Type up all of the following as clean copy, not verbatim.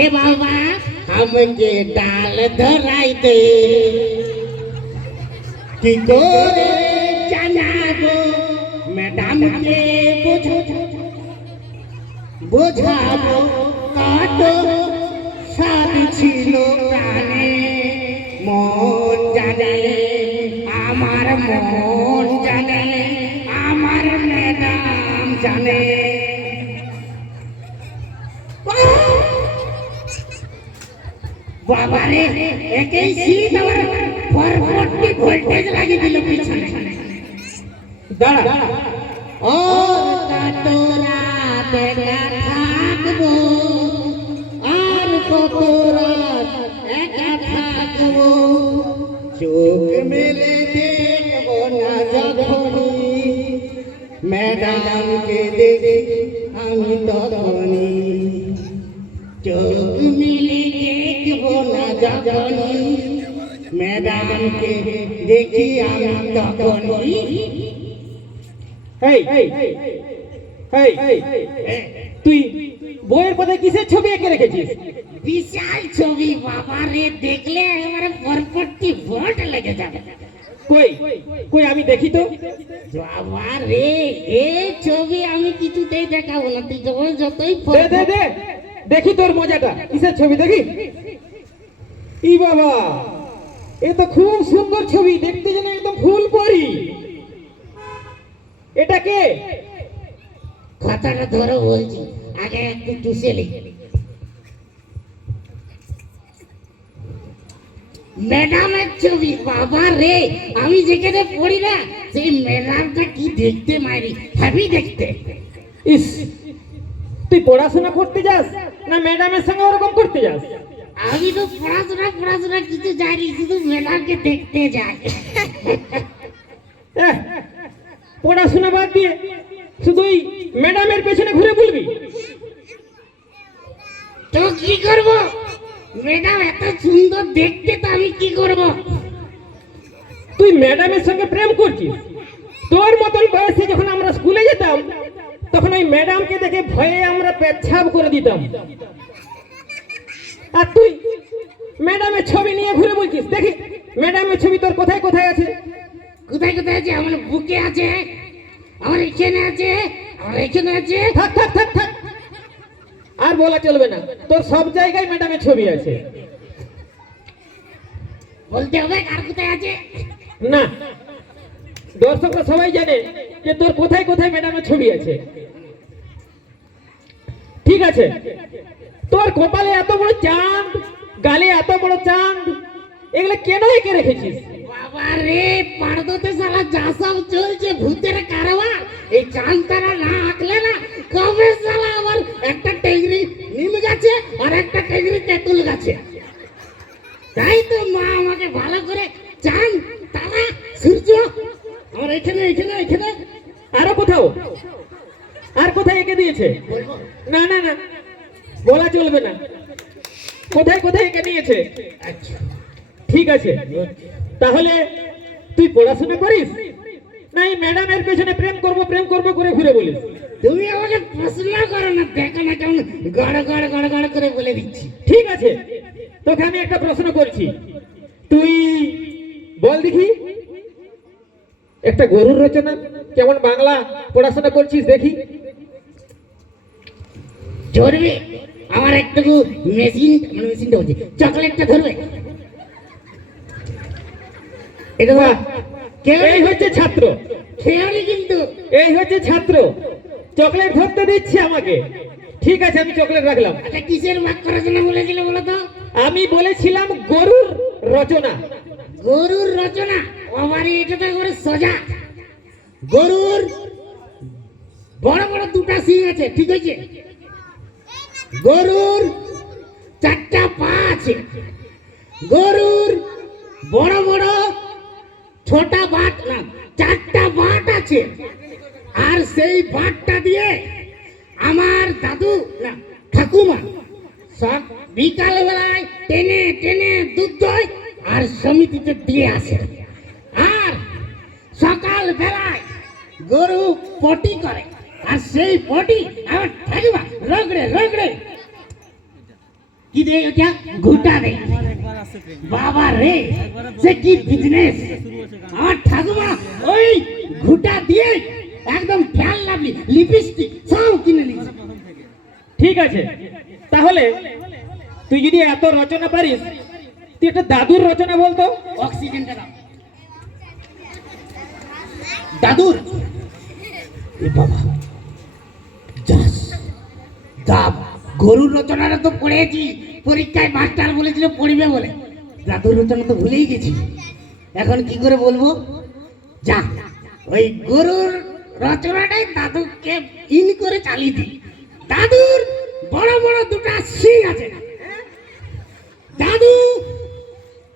এ বাবা আমাকে ডাল ধরাই দে, কি করে জানাবো ম্যাডামকে বোঝাবো কত স্বাদ ছিল প্রাণে। মন জানে আমার, মন জানে আমার, ম্যাডাম জানে। বাবারে একেই শীত আমার পরপরটি ভোল্টেজ লাগিয়ে দিল পিছনে। দাঁড়া ও কত রাত একা থাকবো, আর কত রাত একা থাকবো, চোখ মেলে দেখবো না যখনই ম্যাডামকে দেখি আমি তখনই, চোখ মিলে দেখবো না যখনই ম্যাডামকে দেখি আমি তখনই। তুই বইয়ের কোথায় কিসের ছবি এঁকে রেখেছিস? বিশাল ছবি বাবা রে, দেখলে এবারে পরপরটি ভোট লেগে যাবে। কই কই আমি দেখি তো। বাবা রে এই ছবি আমি কিছুতেই দেখাবো না, তুই যখন যতই দে দে দে দেখি তোর মজাটা। কিসের ছবি দেখি? ই বাবা, এ তো খুব সুন্দর ছবি, দেখতে যেন একদম ফুল পরি। এটা কে? কথাটা ধরো বলছি, আগে একটু টুসে লিখে। ম্যাডামের ছবি বাবা রে, আমি যেখানে পড়ি না সেই ম্যাডামটা কি দেখতে মারি, হ্যাভি দেখতে। ইস, তুই পড়াশোনা করতে যাস না ম্যাডামের সঙ্গে ওরকম করতে যাস? আমি তো পড়াশোনা কিছু জানি, শুধু ম্যাডামকে দেখতে যাই। পড়াশোনা বাদ দিয়ে শুধু ম্যাডামের পেছনে ঘুরে বলবি? তো কি করব, ম্যাডাম এত সুন্দর দেখতে, তো আমি কি করব? তুই ম্যাডামের সঙ্গে প্রেম করছিস? তোর মতন বয়সে যখন আমরা স্কুলে যেতাম তখন ওই ম্যাডামকে দেখে ভয়ে আমরা পেচ্ছাপ করে দিতাম, আর তুই ম্যাডামের ছবি নিয়ে ঘুরে বলছিস? দেখি ম্যাডামের ছবি তোর কোথায় কোথায় আছে? কোথায় কোথায় আছে? আমার বুকে আছে, আমার এখানে আছে, আমার এখানে আছে। থাক থাক থাক থাক, আর বলা চলবে না, তোর সব জায়গায় ম্যাডামের ছবি আছে। বলতে হবে কার কোথায় আছে? না, দর্শকরা সবাই জানে যে তোর কোথায় কোথায় ম্যাডামের ছবি আছে। ঠিক আছে, তোর কপালে এত বড় চাঁদ, গালে এত বড় চাঁদ, এগুলো কেন এঁকে রেখেছিস? বাবা রে, পারদতে সালা যা সব চলছে ভূতের কারবার, এই চাঁদ তারা না আঁকলে না কবে সালা আমার একটা টেংরি নিম গাছে আর একটা টেংরি তেঁতুল গাছে। তাই তো মা আমাকে ভালো করে চাঁদ তারা সূর্য আমার এখানে এখানে এখানে আরো কোথাও, আর কোথায় এঁকে দিয়েছে? বলবো? না না না, বলা চলবে না, কোথায় কোথায় এঁকে দিয়েছে। আচ্ছা ঠিক আছে, তাহলে তুই পড়াশোনা করিস না এই ম্যাডামের পেছনে প্রেম করবো করে ঘুরে বলিস? তুমি আমাকে প্রশ্ন করো না, দেখো না কেমন গড় গড় গড় গড় করে বলে দিচ্ছি। ঠিক আছে, তোকে আমি একটা প্রশ্ন করছি, তুই বল দেখি একটা গরুর রচনা কেমন বাংলা পড়াশোনা করছিস দেখি। ধরবে আমার একটু মেশিনটা হচ্ছে, চকলেটটা ধরবে। এটা বাহ, এই হচ্ছে ছাত্র, খেয়ালি কিন্তু এই হচ্ছে ছাত্র, চকলেট ধরতে দিচ্ছে আমাকে। ঠিক আছে, আমি চকলেট রাখলাম। আচ্ছা কিসের বাক্য রচনা বলেছিল বলো তো? আমি বলেছিলাম গরুর রচনা। গরুর রচনা? বাবারে, এটা তো একবারে সোজা। গরুর বড় বড় দুটা সিং আছে, ঠিক আছে? গরুর চারটা পা আছে, গরুর বড় বড় ছোটা বাট না চারটা বাট আছে, আর সেই বাটটা দিয়ে আমার দাদু না ঠাকুমা সব বিকাল বেলায় টেনে টেনে দুধ দই আর সমিতিতে দিয়ে আসে, আর সকাল বেলায় গরু পটি করে, আর সেই পটি আমার ঠাকুমা রগড়ে রগড়ে কি দে ওটা ঘুটা দে বাবা রে সে কি বিজনেস আমার ঠাকুমা ওই ঘুটা দিয়ে একদম ফ্যাল লাভলি লিপস্টিক সব কিনে নিয়েছে। ঠিক আছে, তাহলে তুই যদি এত রচনা পারিস, তুই একটা দাদুর রচনা বলতো। অক্সিজেনটা দাও দাদুর। এ বাবা যাস দাব গরুর রচনাটা তো পড়েছি পরীক্ষায়, মাস্টার বলেছিল পড়বে বলে। দাদুর রচনা তো ভুলেই গেছি, এখন কি করে বলবো? যা ওই গরুর রচনাটাই দাদুকে ইন করে চালিয়ে দিই। দাদুর বড় বড় দুটা শিং আছে, দাদু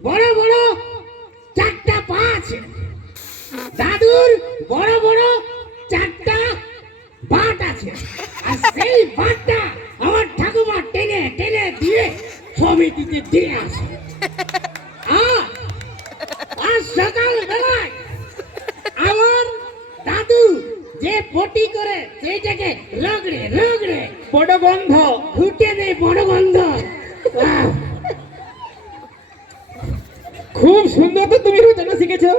বড় বড় চারটা পা আছে, দাদুর বড় বড় চারটা বাট আছে, আর সেই বাটটা আমার ঠাকুমা টেনে টেনে দিয়ে সমিতিতে দিয়ে আসে। আর সকাল বেলায় আমার দাদু যে পটি করে সেইটাকে রগড়ে রগড়ে বড় গন্ধ ঘুটে দেয়, বড় গন্ধ। আহ, খুব সুন্দর তো তুমি রচনা শিখেছো।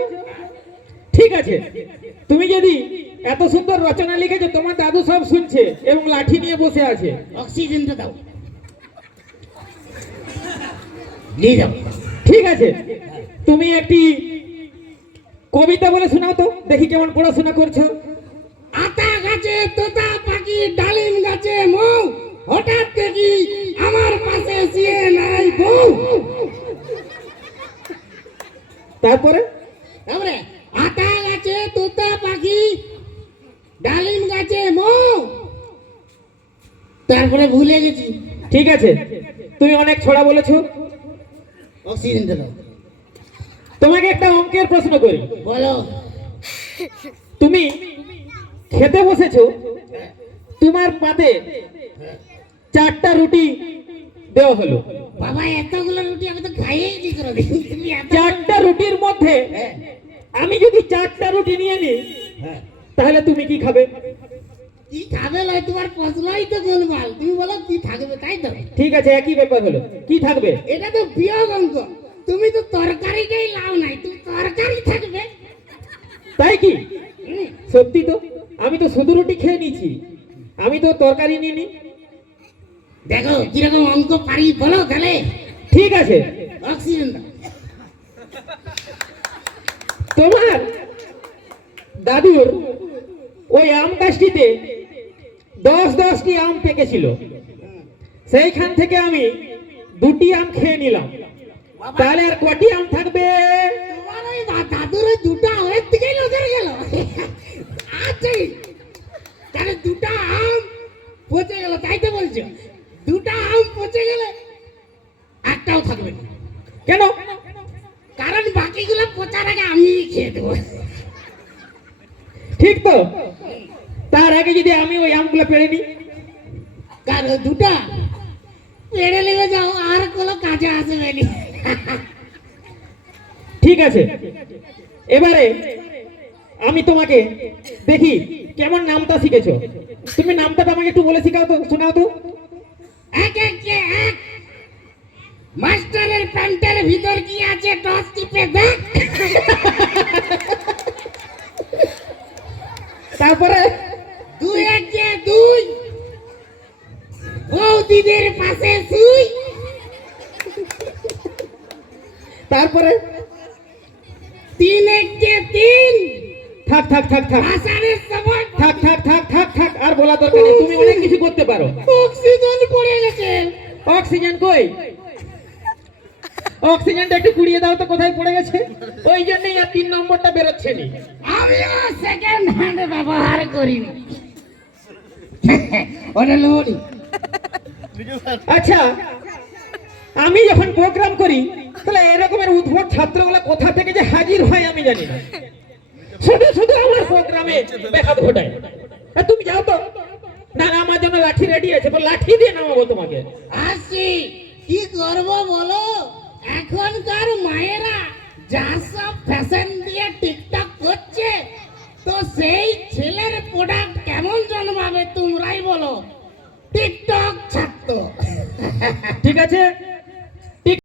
ঠিক আছে, তুমি যদি এত সুন্দর রচনা লিখেছো, তোমার দাদু সব শুনছে এবং লাঠি নিয়ে বসে আছে। অক্সিজেনটা দাও, নিয়ে যাও। ঠিক আছে, তুমি একটি কবিতা বলে শোনাও তো, দেখি কেমন পড়াশোনা করছো। আতা গাছে তোতা পাখি, ডালিম গাছে মৌ, হঠাৎ দেখি আমার পাশে শুয়ে নাই বউ। তারপরে তারপরে আতা গাছে তোতা পাখি, ডালিম গাছে মৌ, তারপরে ভুলে গেছি। ঠিক আছে, তুমি অনেক ছড়া বলেছো। অক্সিজেনটা দাও। তোমাকে একটা অঙ্কের প্রশ্ন করি। বলো। তুমি খেতে বসেছো, তোমার পাতে চারটা রুটি দেওয়া হলো। বাবা এতগুলো রুটি আমি তো খাইয়েই নি কোনোদিন। তুমি এত চারটা রুটির মধ্যে হ্যাঁ, আমি যদি চারটা রুটি নিয়ে নিই, হ্যাঁ। তাহলে তুমি কি খাবে? কি খাবে লয়, তোমার প্রশ্নই তো গোলমাল। তুমি বলো কি থাকবে, তাই তো? ঠিক আছে, একই ব্যাপার হলো, কি থাকবে? এটা তো বিয়োগ অঙ্ক। তুমি তো তরকারিটাই লাও নাই, তুমি তরকারি থাকবে। তাই কি? হুম, সত্যি তো, আমি তো শুধু রুটি খেয়ে নিয়েছি, আমি তো তরকারি নিইনি। দেখো কিরকম অঙ্ক পারি, বলো তাহলে। ঠিক আছে, অক্সিজেন দাও। তোমার দাদুর ওই আম গাছটিতে 10টি আম পেকেছিল, সেইখান থেকে আমি 2টি আম খেয়ে নিলাম, তাহলে আর কটি আম থাকবে? তোমার ওই দাদুর ওই দুটা ওর দিকেই নজর গেল। আচ্ছা, তাহলে দুটা আম পচে গেল, তাই তো বলছো? দুটা আম পচে গেলে একটাও থাকবে না। কেন? কারণ বাকিগুলো পচার আগে আমি খেয়ে দেবো। ঠিক তো, তার আগে যদি আমি ওই আমগুলো পেড়ে নিই? কারণ দুটা পেড়ে নেবে যাও, আর কোনো কাজে আসবে না। ঠিক আছে, এবারে আমি তোমাকে দেখি কেমন নামটা শিখেছো। তুমি নামটা আমাকে একটু বলে শিখাও তো, শোনাও তো। এক এক কে এক, মাস্টারের প্যান্টের ভিতর কি আছে টস টিপে দেখ। তারপরে দুই এক কে দুই, বৌদিদের পাশে শুই। তারপরে তিন এক কে তিন, থাক থাক থাক থাক ভাসানের সময় থাক থাক থাক থাক থাক, আর বলা দরকার নেই, তুমি অনেক কিছু করতে পারো। অক্সিজেন পড়ে গেছে। অক্সিজেন কই? অক্সিজেনটা একটু কুড়িয়ে দাও তো, কোথায় পড়ে গেছে? ওই জন্যই আর 3 নম্বরটা বেরোচ্ছে নি। আমিও সেকেন্ড হ্যান্ড ব্যবহার করিনি। ওটা লোড়ি। আচ্ছা, আমি যখন প্রোগ্রাম করি, তাহলে এরকমের উদ্ভট ছাত্রগুলো কোথা থেকে যে হাজির হয় আমি জানি না, শুধু শুধু আমার প্রোগ্রামে ব্যাঘাত ঘটায়। আর তুমি যাও তো। না না, আমার জন্য লাঠি রেডি আছে, তো লাঠি দিয়ে নামাবো তোমাকে। আসি, কি করব বলো? এখনকার মায়েরা যা সব ফ্যাশন দিয়ে টিকটক করছে, তো সেই ছেলের প্রোডাক্ট কেমন জন্মাবে তোমরাই বলো। টিকটক ছাত্র। ঠিক আছে